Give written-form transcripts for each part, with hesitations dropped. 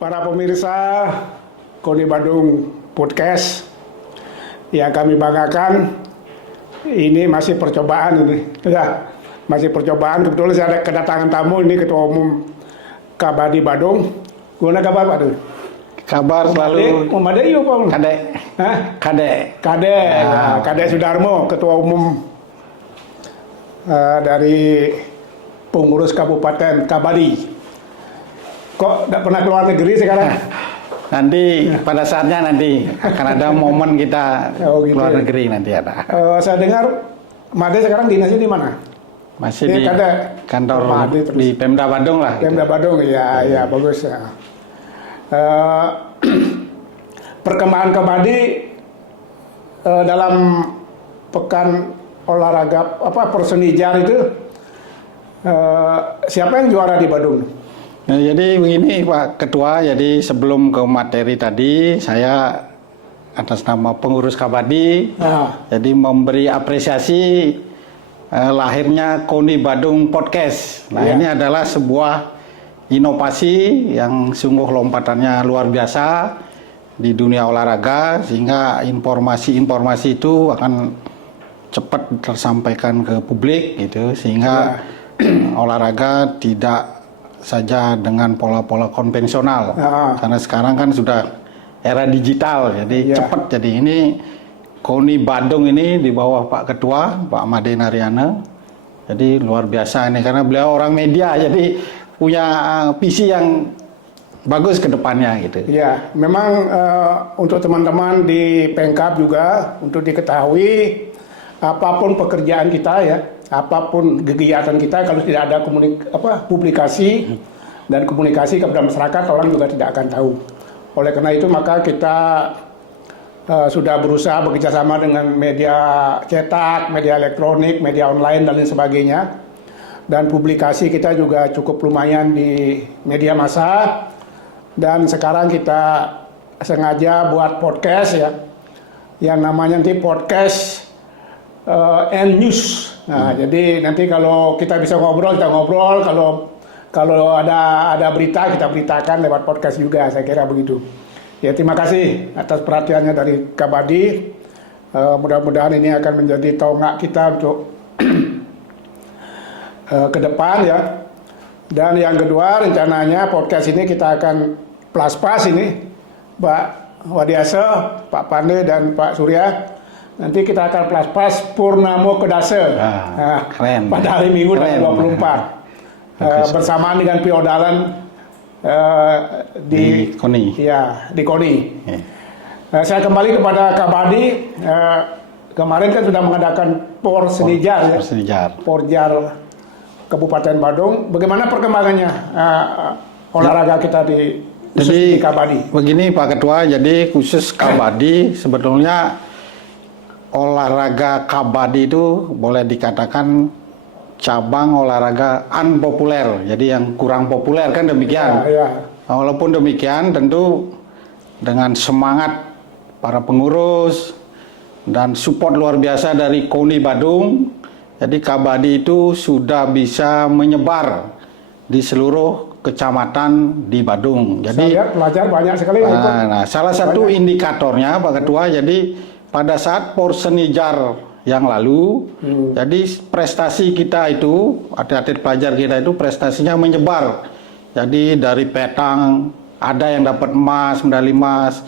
para pemirsa Koni Badung Podcast yang kami banggakan, ini masih percobaan ini, ya, masih percobaan. Kebetulan saya ada kedatangan tamu ini, Ketua Umum Kabadi Badung. Gimana kabar Pak? Kabar selalu. Umade yuk Pak. Kadek. Hah? Kadek. Kadek. Nah, Kadek Sudarmo, Ketua Umum dari pengurus Kabupaten Kabadi. Kok tidak pernah keluar negeri sekarang? Nanti pada saatnya nanti akan ada momen kita gitu keluar ya. negeri nanti ada. Saya dengar Made sekarang dinasnya di mana? Masih Ini di Kadek. kantor Made terus. di Pemda Badung lah. Pemda Badung, ya, ya bagus. Ya. Perkembangan Kabadi dalam pekan olahraga Persenijar itu, siapa yang juara di Badung? Nah, jadi begini Pak Ketua, jadi sebelum ke materi tadi saya atas nama pengurus Kabadi jadi memberi apresiasi lahirnya Koni Badung Podcast. Nah, ini adalah sebuah inovasi yang sungguh lompatannya luar biasa di dunia olahraga, sehingga informasi-informasi itu akan cepat tersampaikan ke publik gitu, sehingga olahraga tidak saja dengan pola-pola konvensional, karena sekarang kan sudah era digital, jadi cepat. Jadi ini Koni Badung ini di bawah Pak Ketua, Pak Made Naryana, jadi luar biasa ini karena beliau orang media, jadi punya visi yang bagus ke depannya gitu. Ya, memang untuk teman-teman di Pengkap juga untuk diketahui, apapun pekerjaan kita ya, apapun kegiatan kita, kalau tidak ada publikasi dan komunikasi kepada masyarakat, orang juga tidak akan tahu. Oleh karena itu maka kita sudah berusaha bekerjasama dengan media cetak, media elektronik, media online dan lain sebagainya. Dan publikasi kita juga cukup lumayan di media massa. Dan sekarang kita sengaja buat podcast ya, yang namanya nanti podcast and news. Nah, jadi nanti kalau kita bisa ngobrol, kita ngobrol. Kalau ada berita, kita beritakan lewat podcast juga. Saya kira begitu. Ya, terima kasih atas perhatiannya dari Kabadi. Mudah-mudahan ini akan menjadi tonggak kita untuk ke depan ya. Dan yang kedua, rencananya podcast ini kita akan plus-pas ini, Pak Wadiase, Pak Pande dan Pak Surya. Nanti kita akan plus-pas Purnamo Kedase pada hari Minggu tanggal 24 bersamaan dengan Piodalan di Koni. Ya, di Koni. Saya kembali kepada Kabadi. Kemarin kan sudah mengadakan Persenijar, Porjar Kabupaten Badung. Bagaimana perkembangannya olahraga kita di Kabadi? Begini Pak Ketua, jadi khusus Kabadi sebetulnya olahraga Kabadi itu boleh dikatakan cabang olahraga unpopuler, jadi yang kurang populer kan demikian. Nah, walaupun demikian tentu dengan semangat para pengurus dan support luar biasa dari Koni Badung, jadi Kabadi itu sudah bisa menyebar di seluruh kecamatan di Badung. Jadi saya lihat pelajar banyak sekali. Salah satu indikatornya Pak Ketua, jadi pada saat Persenijar yang lalu, jadi prestasi kita itu, atlet-atlet pelajar kita itu prestasinya menyebar. Jadi dari Petang ada yang dapat emas, medali emas,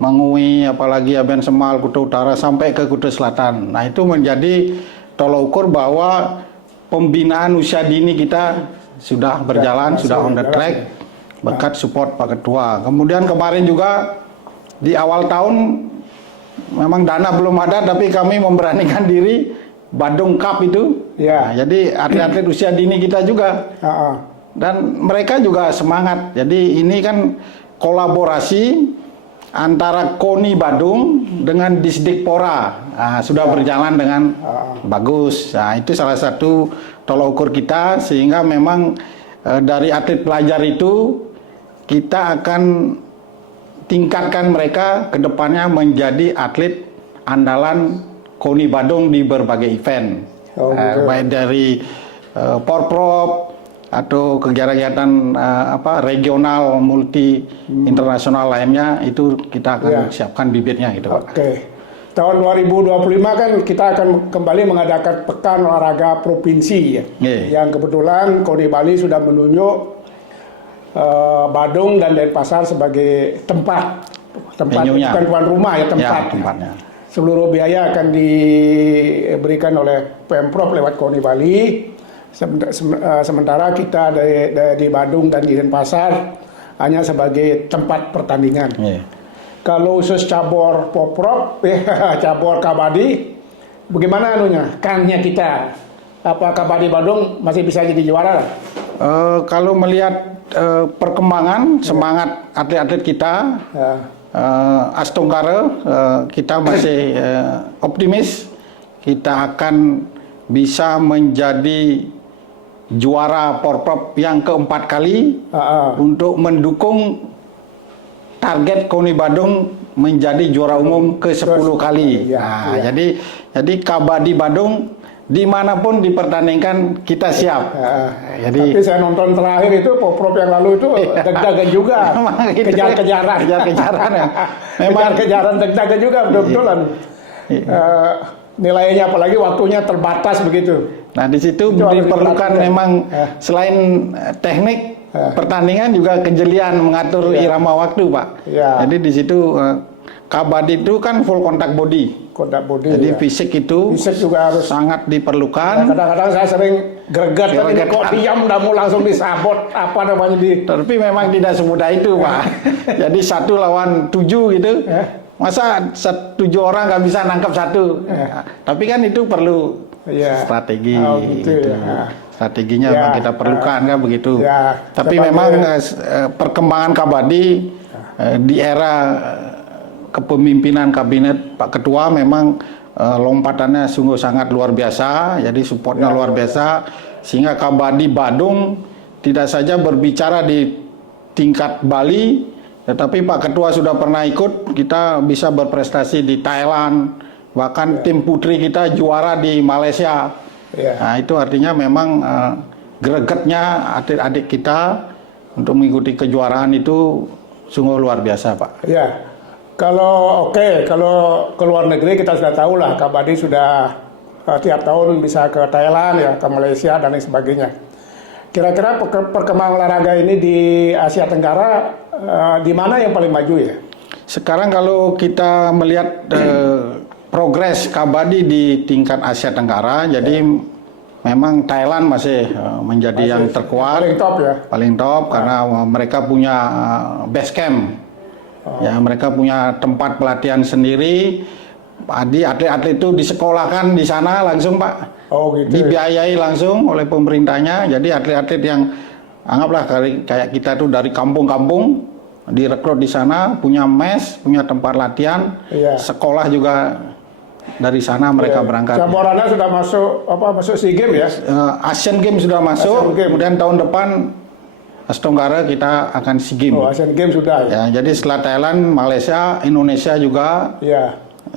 Mengui, apalagi Aben Semal, Kuta Utara sampai ke Kuta Selatan. Nah, itu menjadi tolak ukur bahwa pembinaan usia dini kita sudah berjalan, sudah on the track, berkat support Pak Ketua. Kemudian kemarin juga di awal tahun memang dana belum ada, tapi kami memberanikan diri Badung Cup itu. Nah, jadi atlet-atlet usia dini kita juga. Dan mereka juga semangat. Jadi ini kan kolaborasi antara Koni Badung dengan Disdikpora. Sudah berjalan dengan bagus. Nah, itu salah satu tolak ukur kita, sehingga memang dari atlet pelajar itu kita akan tingkatkan mereka ke depannya menjadi atlet andalan Koni Badung di berbagai event. Baik dari Porprov, atau kegiatan-kegiatan regional multi internasional lainnya itu kita akan siapkan bibitnya gitu Pak. Oke. Tahun 2025 kan kita akan kembali mengadakan Pekan Olahraga Provinsi ya. Yang kebetulan KONI Bali sudah menunjuk Badung dan Denpasar sebagai tempat Venunya. bukan tuan rumah ya, Tempatnya. Seluruh biaya akan diberikan oleh Pemprov lewat KONI Bali. Sementara kita di Badung dan di Denpasar hanya sebagai tempat pertandingan. Kalau khusus cabur poprov, cabur kabadi, bagaimana kannya kita? Apa kabadi Badung masih bisa jadi juara? Kalau melihat perkembangan semangat atlet-atlet kita, Astonggara, kita masih optimis kita akan bisa menjadi juara Porprov yang keempat kali untuk mendukung target KONI Badung menjadi juara umum ke-10 kali. Jadi kabadi Badung dimanapun dipertandingkan kita siap. Tapi saya nonton terakhir itu Porprov yang lalu itu deg-degan juga, kejar-kejaran ya. Memang kejar-kejaran deg-degan juga betul-betulan. Nilainya apalagi waktunya terbatas begitu. Nah di situ diperlukan memang selain teknik pertandingan juga kejelian mengatur irama waktu Pak. Jadi di situ kabadi itu kan full kontak body. Jadi fisik itu juga harus sangat diperlukan. Kadang-kadang saya sering greget kan ini kok diam mau langsung disabot Tapi memang tidak semudah itu Pak. Jadi 1 lawan 7 gitu. Masa 7 orang nggak bisa nangkap 1. Tapi kan itu perlu strategi. Strateginya memang kita perlukan kan begitu. Tapi memang perkembangan kabadi di era kepemimpinan kabinet Pak Ketua memang lompatannya sungguh sangat luar biasa. Jadi supportnya luar biasa sehingga kabadi Badung tidak saja berbicara di tingkat Bali, tetapi Pak Ketua sudah pernah ikut. Kita bisa berprestasi di Thailand, bahkan tim putri kita juara di Malaysia. Nah itu artinya memang gregetnya adik-adik kita untuk mengikuti kejuaraan itu sungguh luar biasa Pak. Kalau ke luar negeri kita sudah tahu lah kabadi sudah tiap tahun bisa ke Thailand ya, ke Malaysia dan lain sebagainya. Kira-kira perkembangan olahraga ini di Asia Tenggara di mana yang paling maju ya? Sekarang kalau kita melihat progres kabadi di tingkat Asia Tenggara, jadi memang Thailand masih menjadi yang terkuat, paling top karena mereka punya base camp. Ya, mereka punya tempat pelatihan sendiri. Atlet-atlet itu disekolahkan di sana langsung Pak. Dibiayai langsung oleh pemerintahnya. Jadi atlet-atlet yang anggaplah kayak kita tuh dari kampung-kampung direkrut di sana, punya mes, punya tempat latihan, sekolah juga dari sana mereka berangkat. Caburannya sudah masuk SEA Games ya? Asian Games sudah masuk. Kemudian tahun depan Astonggara kita akan SEA Games. Asian Games sudah ya. Jadi setelah Thailand, Malaysia, Indonesia juga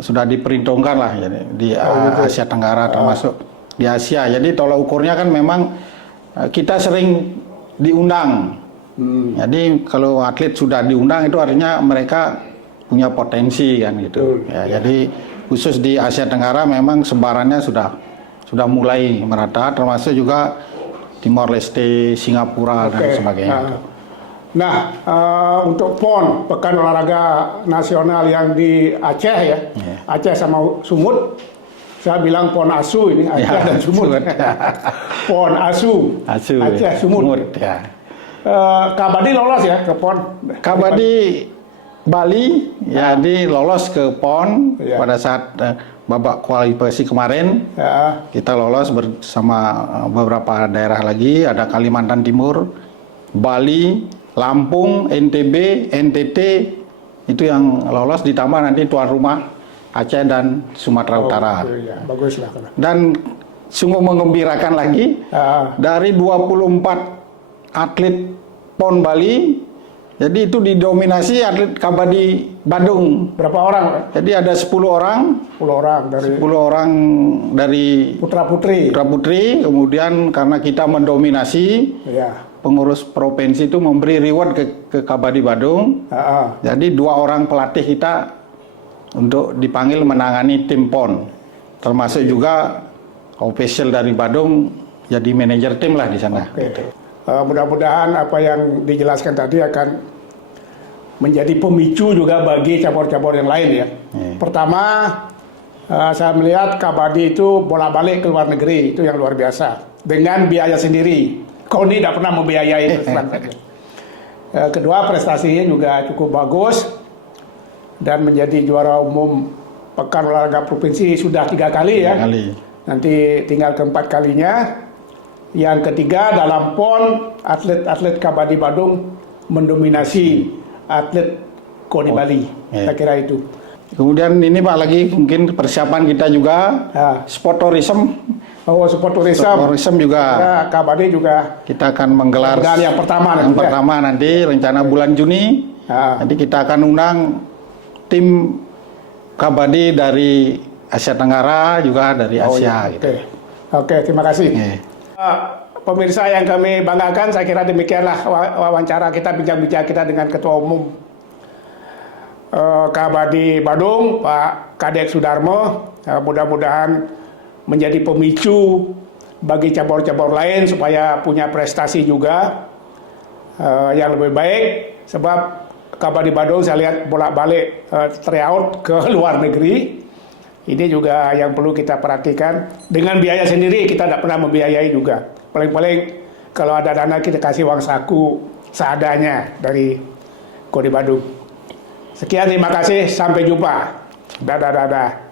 sudah diperhitungkan lah jadi di Asia Tenggara termasuk di Asia. Jadi tolak ukurnya kan memang kita sering diundang. Jadi kalau atlet sudah diundang itu artinya mereka punya potensi kan gitu. Jadi khusus di Asia Tenggara memang sebarannya sudah mulai merata, termasuk juga Timor Leste, Singapura dan sebagainya. Nah, untuk PON, Pekan Olahraga Nasional yang di Aceh ya, Aceh sama Sumut, saya bilang PON ASU ini, Aceh dan Sumut. PON ASU, Aceh, Sumut. Kabadi lolos ya ke PON? Kabadi Bali, jadi lolos ke PON pada saat babak kualifikasi kemarin. Kita lolos bersama beberapa daerah lagi, ada Kalimantan Timur, Bali, Lampung, NTB, NTT, itu yang lolos, ditambah nanti tuan rumah Aceh dan Sumatera Utara. Bagus lah. Dan sungguh mengembirakan lagi, dari 24 atlet PON Bali, Jadi itu didominasi atlet kabadi Badung. Berapa orang? Jadi ada 10 orang, 10 orang dari 10 orang dari putra-putri. putra-putri, kemudian karena kita mendominasi, Ya. pengurus provinsi itu memberi reward ke kabadi Badung. Jadi 2 orang pelatih kita untuk dipanggil menangani tim PON. Termasuk juga official dari Badung jadi manajer tim lah di sana. Oke. Mudah-mudahan apa yang dijelaskan tadi akan menjadi pemicu juga bagi cabur-cabur yang lain ya. Pertama, saya melihat kabadi itu bolak-balik ke luar negeri, itu yang luar biasa. Dengan biaya sendiri. KONI tidak pernah membiayai itu. Kedua, prestasinya juga cukup bagus dan menjadi juara umum Pekan Olahraga Provinsi sudah 3 kali ya. 3 kali. Nanti tinggal keempat kalinya. Yang ketiga, dalam PON, atlet-atlet kabadi Badung mendominasi atlet KONI Bali. Saya kira itu. Kemudian ini Pak lagi mungkin persiapan kita juga sport tourism. Oh, sport tourism. Sport tourism juga. Ya, kabadi juga. Kita akan menggelar yang pertama. Yang pertama nanti rencana bulan Juni. Nanti kita akan undang tim kabadi dari Asia Tenggara juga dari Asia. Gitu. Oke, terima kasih. Pemirsa yang kami banggakan, saya kira demikianlah wawancara kita, bincang-bincang kita dengan Ketua Umum Kabadi Badung, Pak Kadek Sudarmo. Mudah-mudahan menjadi pemicu bagi cabur-cabur lain supaya punya prestasi juga yang lebih baik. Sebab Kabadi Badung saya lihat bolak-balik tryout ke luar negeri. Ini juga yang perlu kita perhatikan. Dengan biaya sendiri kita tidak pernah membiayai juga. Paling-paling kalau ada dana kita kasih uang saku seadanya dari KONI Badung. Sekian, terima kasih. Sampai jumpa. Dadah.